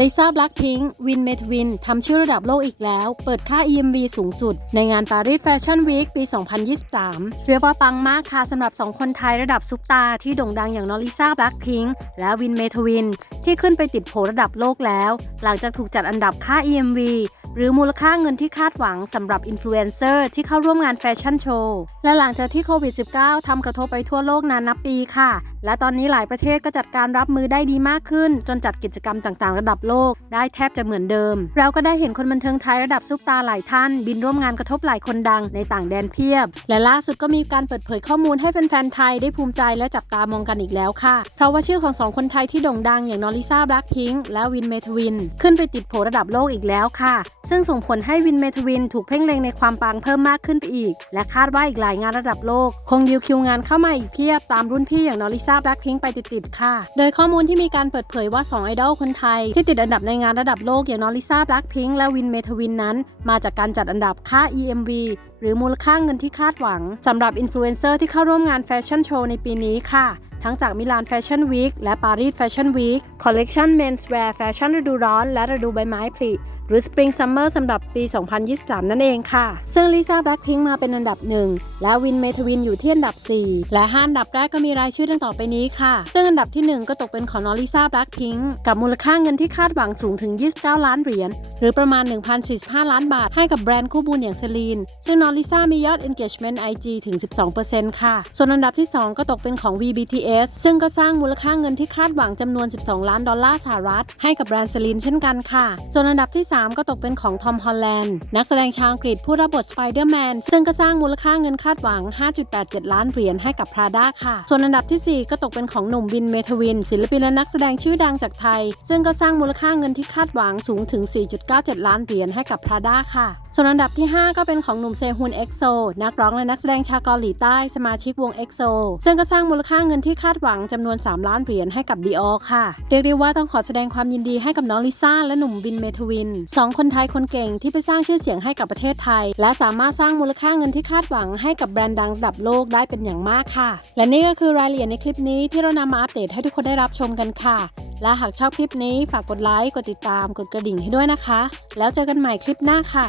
ลิซ่าบลักพิงค์วินเมทวินทำชื่อระดับโลกอีกแล้ว เปิดค่า EMV สูงสุด ในงานปารีสแฟชั่นวีคปี 2023 เรียกว่าปังมากค่ะสำหรับ 2 คนไทยระดับซุปตา ที่โด่งดังอย่างนอลิซ่าบลักพิงค์และวินเมทวิน ที่ขึ้นไปติดโผระดับโลกแล้ว หลังจากถูกจัดอันดับค่า EMV หรือมูลค่าเงินที่คาดหวังสำหรับอินฟลูเอนเซอร์ที่เข้าร่วมงานแฟชั่นโชว์ และหลังจากที่โควิด -19 ทำกระทบไปทั่วโลกนานนับปีค่ะ และตอนนี้หลายประเทศก็จัดการรับมือได้ดีมากขึ้น จนจัดกิจกรรมต่างๆ ระดับโลก ได้แทบจะเหมือนเดิม เราก็ได้เห็นคนบันเทิงไทยระดับซุปตาหลายท่าน บินร่วมงานกระทบหลายคนดังในต่างแดนเพียบ และล่าสุดก็มีการเปิดเผยข้อมูลให้แฟนๆไทยได้ภูมิใจและจับตามองกันอีกแล้วค่ะ เพราะว่าชื่อของสองคนไทยที่โด่งดังอย่างนอริซ่าบล็คพิงค์และวินเมทวิน ขึ้นไปติดโผระดับโลกอีกแล้วค่ะซึ่งส่งผลให้วินเมทวินถูกเพ่งเล็งในความปังเพิ่มมากขึ้นไปอีก และคาดว่าอีกหลายงานระดับโลก คงดิวคิวงานเข้ามาอีกเพียบตามรุ่นพี่อย่างนอริซ่าแบล็คพิงค์ไปติดๆค่ะ โดยข้อมูลที่มีการเปิดเผยว่า 2 ไอดอลคนไทย ที่ติดอันดับในงานระดับโลกอย่างนอริซ่าแบล็คพิงค์และวินเมทวินนั้น มาจากการจัดอันดับค่า EMV หรือมูลค่าเงินที่คาดหวังสำหรับอินฟลูเอนเซอร์ที่เข้าร่วมงานแฟชั่นโชว์ในปีนี้ค่ะ ทั้งจากมิลานแฟชั่นวีคและปารีสแฟชั่นวีคคอลเลกชันเมนส์แวร์แฟชั่นฤดูร้อน และฤดูใบไม้ผลิหรือ Spring Summer สำหรับปี 2023 นั่นเองค่ะ ซึ่งลิซ่าแบล็คพิงมาเป็นอันดับ 1 และวินเมทวินอยู่ที่อันดับ 4 และ5อันดับแรกก็มีรายชื่อดังต่อไปนี้ค่ะ ซึ่งอันดับที่ 1 ก็ตกเป็นของนอลิซ่าแบล็คพิงกับมูลค่าเงินที่คาดหวังสูงถึง 29 ล้านเหรียญหรือประมาณ 1,045 ล้านบาท ให้กับแบรนด์คู่บุญอย่างเซลีน ซึ่งนอลิซ่ามียอด engagement IG ถึง 12%ค่ะ ส่วนอันดับที่ 2 ก็ตกเป็นของ VBTS ซึ่งก็สร้างมูลค่าเงินที่คาดหวังจำนวน 12 ล้านดอลลาร์สหรัฐ ให้กับแบรนด์เซลีนเช่นกันค่ะ ส่วนอันดับที่ 3 ก็ตกเป็นของทอมฮอลแลนด์นักแสดงชาวอังกฤษผู้รับบทสไปเดอร์แมนซึ่งก็สร้างมูลค่าเงินคาดหวัง 5.87 ล้านเหรียญให้กับพราด้าค่ะ ส่วนอันดับทีสี่4 ก็ตกเป็นของหนุ่มวินเมทวิน ศิลปินและนักแสดงชื่อดังจากไทย ซึ่งก็สร้างมูลค่าเงินที่คาดหวังสูงถึง 4.97 ล้านเหรียญให้กับพราด้าค่ะ ส่วนอันดับที่ 5 ก็เป็นของหนุ่มเซฮุนเอ็กโซนักร้องและนักแสดงชาวเกาหลีใต้สมาชิกวงเอ็กโซซึ่งก็สร้างมูลค่าเงินที่าดหวังจำนวน 3 ล้านเหรียญให้กับดีออค่ะ เรียกได้ว่าต้องขอแสดงความยินดีให้กับน้องลิซ่าและหนุ่มวินเมทวินสองคนไทยคนเก่งที่ไปสร้างชื่อเสียงให้กับประเทศไทย และสามารถสร้างมูลค่าเงินที่คาดหวังให้กับแบรนด์ดังระดับโลกได้เป็นอย่างมากค่ะ และนี่ก็คือรายละเอียดในคลิปนี้ที่เรานำมาอัปเดตให้ทุกคนได้รับชมกันค่ะ และหากชอบคลิปนี้ฝากกดไลค์ กดติดตาม กดกระดิ่งให้ด้วยนะคะ แล้วเจอกันใหม่คลิปหน้าค่ะ